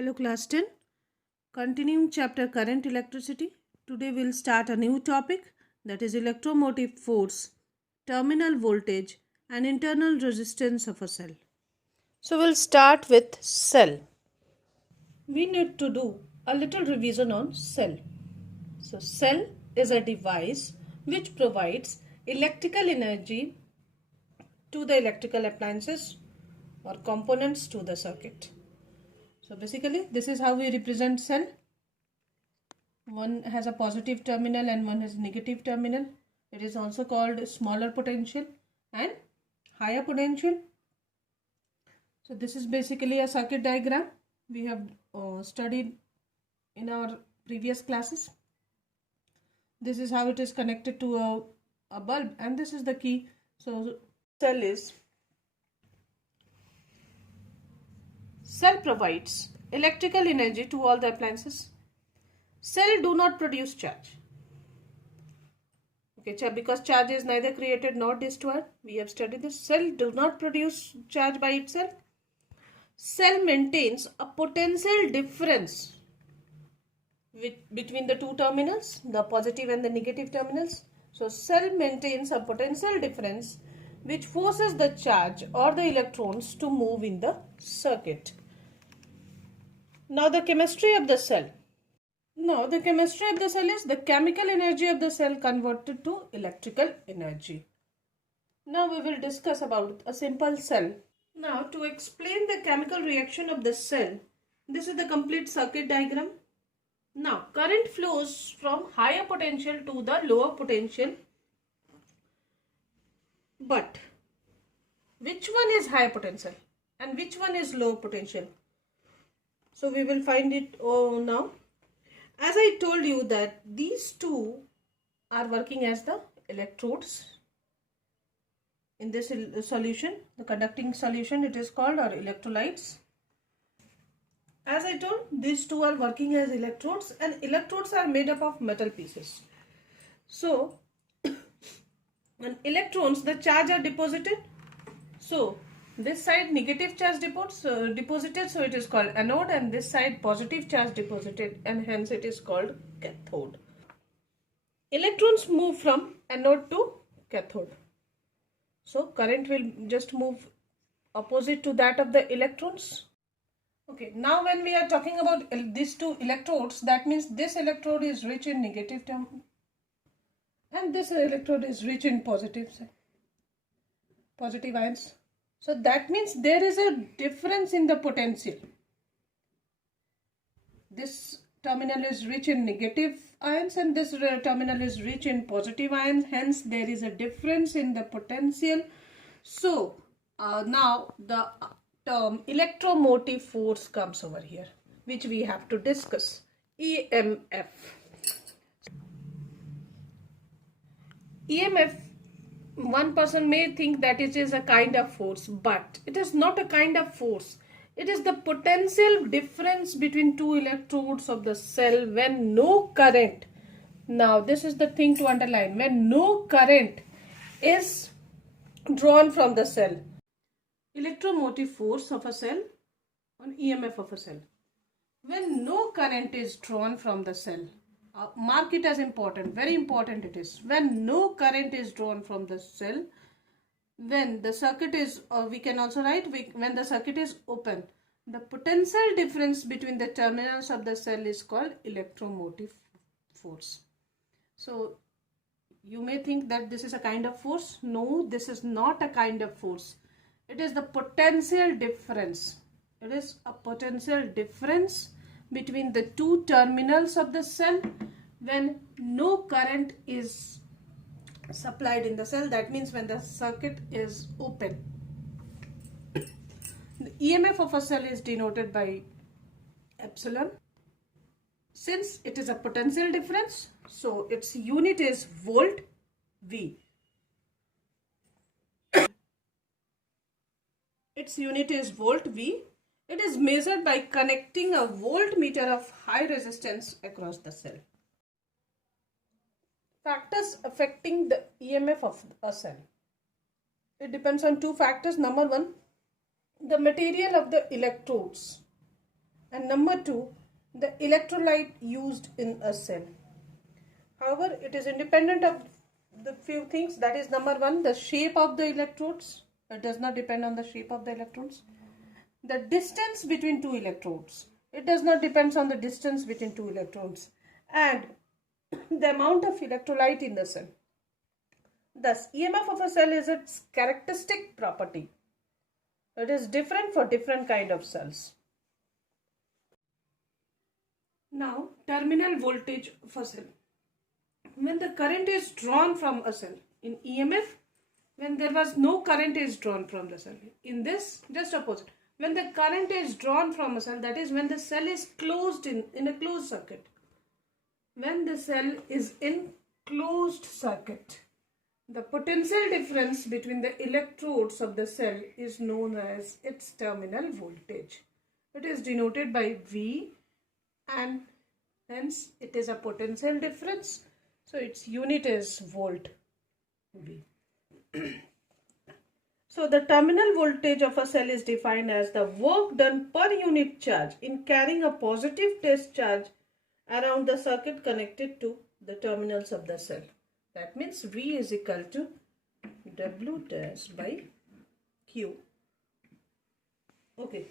Hello class 10, continuing chapter current electricity. Today we'll start a new topic, that is electromotive force, terminal voltage and internal resistance of a cell. So we'll start with cell. We need to do a little revision on cell. So cell is a device which provides electrical energy to the electrical appliances or components to the circuit. So basically this is how we represent cell. One has a positive terminal and one has negative terminal. It is also called smaller potential and higher potential. So this is basically a circuit diagram we have studied in our previous classes. This is how it is connected to a bulb, and this is the key. So cell provides electrical energy to all the appliances. Cell do not produce charge. Okay, because charge is neither created nor destroyed. We have studied this. Cell do not produce charge by itself. Cell maintains a potential difference between the two terminals, the positive and the negative terminals. So cell maintains a potential difference which forces the charge or the electrons to move in the circuit. Now the chemistry of the cell. Now the chemistry of the cell is the chemical energy of the cell converted to electrical energy. Now we will discuss about a simple cell. Now to explain the chemical reaction of the cell, this is the complete circuit diagram. Now current flows from higher potential to the lower potential. But which one is higher potential and which one is low potential? So we will find it now. As I told you that these two are working as the electrodes in this solution, the conducting solution it is called, or electrolytes. As I told, these two are working as electrodes, and electrodes are made up of metal pieces. So, when electrons, the charge are deposited. So, this side negative charge deposited, so it is called anode, and this side positive charge deposited, and hence it is called cathode. Electrons move from anode to cathode. So current will just move opposite to that of the electrons. Okay, now when we are talking about these two electrodes, that means this electrode is rich in negative term and this electrode is rich in positive ions. So that means there is a difference in the potential. This terminal is rich in negative ions and this terminal is rich in positive ions. Hence there is a difference in the potential. So now the term electromotive force comes over here, which we have to discuss. EMF. EMF, one person may think that it is a kind of force, but it is not a kind of force. It is the potential difference between two electrodes of the cell when no current. Now this is the thing to underline. When no current is drawn from the cell. Electromotive force of a cell on EMF of a cell. When no current is drawn from the cell. Mark it as important. Very important it is. When no current is drawn from the cell. When the circuit is, or we can also write, when the circuit is open, the potential difference between the terminals of the cell is called electromotive force. So you may think that this is a kind of force. No, this is not a kind of force. It is the potential difference. It is a potential difference between the two terminals of the cell when no current is supplied in the cell. That means when the circuit is open. The EMF of a cell is denoted by epsilon. Since it is a potential difference, so its unit is volt V. Its unit is volt V. It is measured by connecting a voltmeter of high resistance across the cell. Factors affecting the EMF of a cell. It depends on two factors. Number one, the material of the electrodes. and number 2, the electrolyte used in a cell. However, it is independent of the few things, that is number 1, the shape of the electrodes. It does not depend on the shape of the electrodes. The distance between two electrodes. It does not depend on the distance between two electrodes. And the amount of electrolyte in the cell. Thus, EMF of a cell is its characteristic property. It is different for different kind of cells. Now, terminal voltage of a cell. When the current is drawn from a cell, in EMF, when there was no current is drawn from the cell. In this, just opposite. When the current is drawn from a cell, that is when the cell is closed in a closed circuit. When the cell is in closed circuit, the potential difference between the electrodes of the cell is known as its terminal voltage. It is denoted by V, and hence it is a potential difference. So its unit is volt V. So the terminal voltage of a cell is defined as the work done per unit charge in carrying a positive test charge around the circuit connected to the terminals of the cell. That means V is equal to W dash by Q. Okay.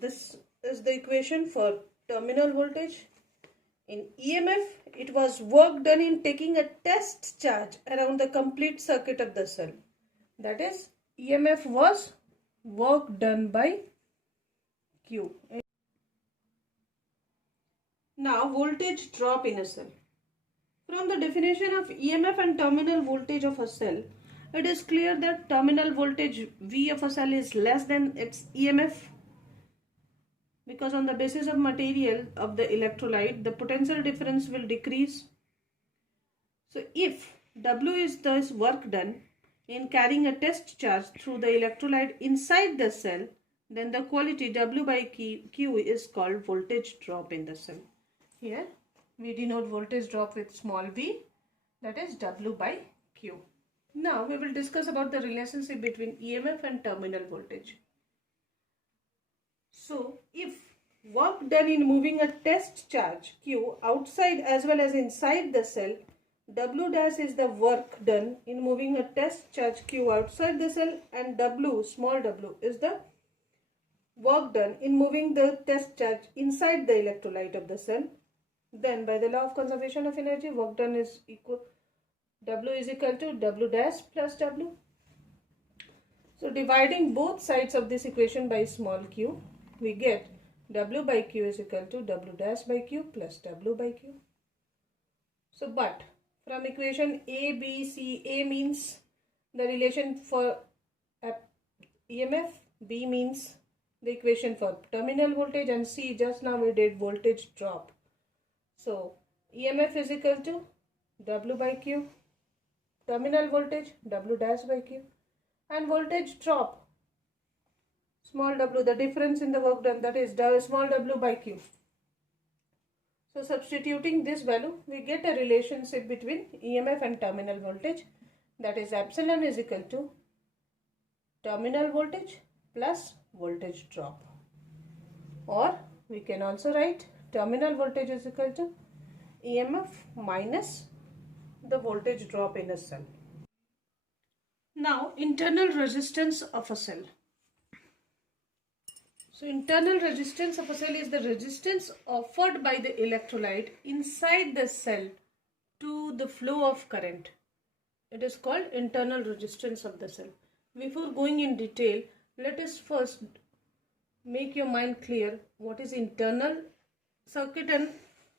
This is the equation for terminal voltage. In EMF, it was work done in taking a test charge around the complete circuit of the cell. That is, EMF was work done by Q. Now, voltage drop in a cell. From the definition of EMF and terminal voltage of a cell, it is clear that terminal voltage V of a cell is less than its EMF, because on the basis of material of the electrolyte, the potential difference will decrease. So if W is thus work done in carrying a test charge through the electrolyte inside the cell, then the quality W by Q is called voltage drop in the cell. Here we denote voltage drop with small v, that is W by Q. Now we will discuss about the relationship between EMF and terminal voltage. So, if work done in moving a test charge Q outside as well as inside the cell, W dash is the work done in moving a test charge Q outside the cell, and W, small w, is the work done in moving the test charge inside the electrolyte of the cell. Then by the law of conservation of energy, work done is equal, W is equal to W dash plus W. So dividing both sides of this equation by small q, we get W by Q is equal to W dash by Q plus W by Q. So, but from equation A, B, C, A means the relation for EMF, B means the equation for terminal voltage, and C just now we did voltage drop. So, EMF is equal to W by Q, terminal voltage W dash by Q, and voltage drop, small w, the difference in the work done, that is small w by Q. So substituting this value, we get a relationship between EMF and terminal voltage, that is epsilon is equal to terminal voltage plus voltage drop. Or we can also write terminal voltage is equal to EMF minus the voltage drop in a cell. Now, internal resistance of a cell. So internal resistance of a cell is the resistance offered by the electrolyte inside the cell to the flow of current. It is called internal resistance of the cell. Before going in detail, let us first make your mind clear what is internal circuit and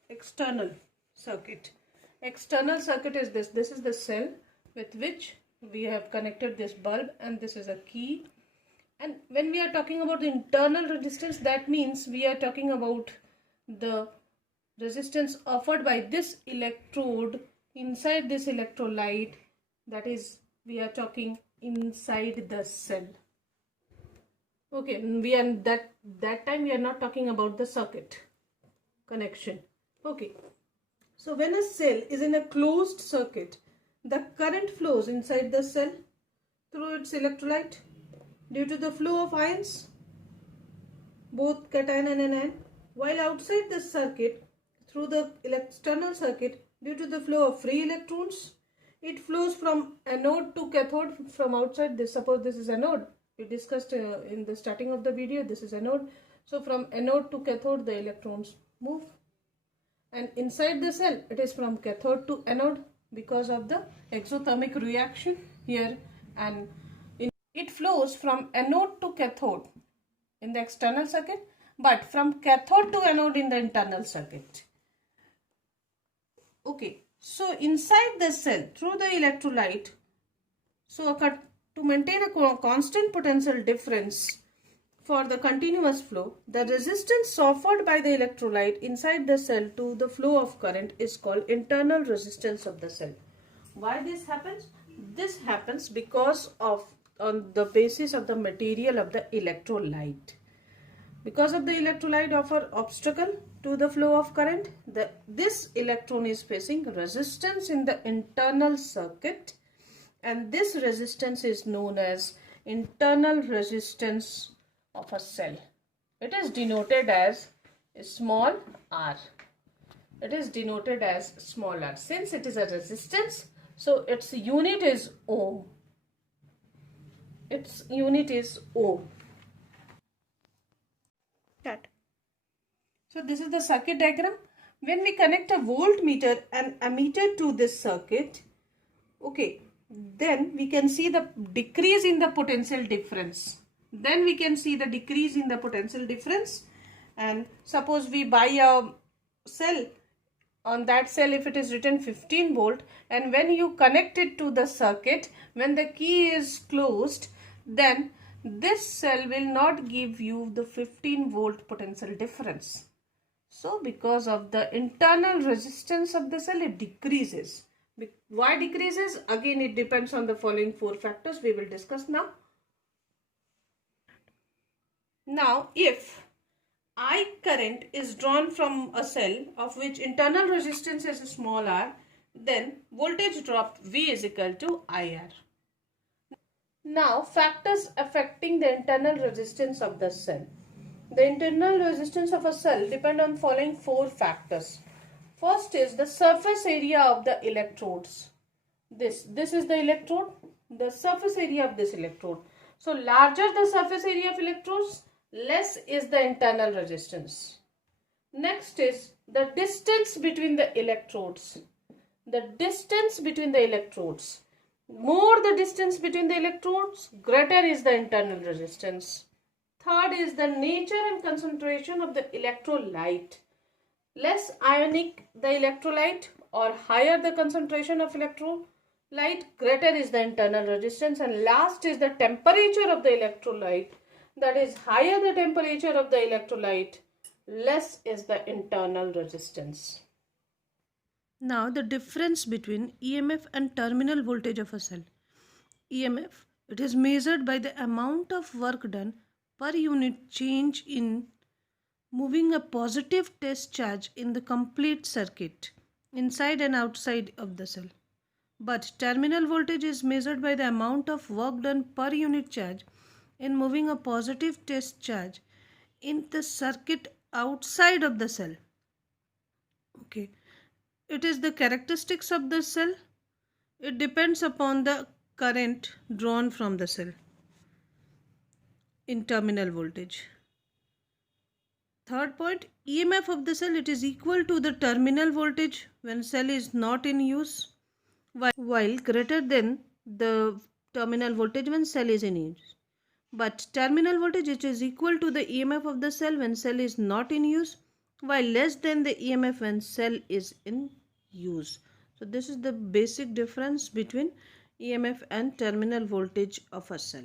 external circuit. External circuit is this. This is the cell with which we have connected this bulb, and this is a key. And when we are talking about the internal resistance, that means we are talking about the resistance offered by this electrode inside this electrolyte, that is, we are talking inside the cell. Okay, we are that time we are not talking about the circuit connection. Okay, so when a cell is in a closed circuit, the current flows inside the cell through its electrolyte. Due to the flow of ions, both cation and anion, while outside the circuit, through the external circuit, due to the flow of free electrons, it flows from anode to cathode from outside. This, suppose this is anode. We discussed in the starting of the video, this is anode. So from anode to cathode, the electrons move. And inside the cell, it is from cathode to anode because of the exothermic reaction here, and it flows from anode to cathode in the external circuit, but from cathode to anode in the internal circuit. Okay, so inside the cell, through the electrolyte, so to maintain a constant potential difference for the continuous flow, the resistance offered by the electrolyte inside the cell to the flow of current is called internal resistance of the cell. Why this happens? This happens because of on the basis of the material of the electrolyte. Because of the electrolyte offer obstacle to the flow of current, this electron is facing resistance in the internal circuit, and this resistance is known as internal resistance of a cell. It is denoted as small r. It is denoted as small r. Since it is a resistance, so its unit is ohm. Its unit is ohm. So this is the circuit diagram. When we connect a voltmeter and ammeter to this circuit, okay, then we can see the decrease in the potential difference. Then we can see the decrease in the potential difference. And suppose we buy a cell. On that cell, if it is written 15 volt, and when you connect it to the circuit, when the key is closed, then this cell will not give you the 15 volt potential difference. So because of the internal resistance of the cell, it decreases. Why decreases? Again, it depends on the following 4 factors we will discuss now. Now, if I current is drawn from a cell of which internal resistance is small r, then voltage drop V is equal to IR. Now, factors affecting the internal resistance of the cell. The internal resistance of a cell depend on following 4 factors. First is the surface area of the electrodes. This is the electrode, the surface area of this electrode. So, larger the surface area of electrodes, less is the internal resistance. Next is the distance between the electrodes. The distance between the electrodes. More the distance between the electrodes, greater is the internal resistance. Third is the nature and concentration of the electrolyte. Less ionic the electrolyte or higher the concentration of electrolyte, greater is the internal resistance. And last is the temperature of the electrolyte. That is, higher the temperature of the electrolyte, less is the internal resistance. Now the difference between EMF and terminal voltage of a cell. EMF, it is measured by the amount of work done per unit change in moving a positive test charge in the complete circuit inside and outside of the cell. But terminal voltage is measured by the amount of work done per unit charge in moving a positive test charge in the circuit outside of the cell. Okay. It is the characteristics of the cell. It depends upon the current drawn from the cell in terminal voltage. Third point, EMF of the cell, it is equal to the terminal voltage when cell is not in use, while greater than the terminal voltage when cell is in use. But terminal voltage, it is equal to the EMF of the cell when cell is not in use, while less than the EMF when cell is in use. So this is the basic difference between EMF and terminal voltage of a cell.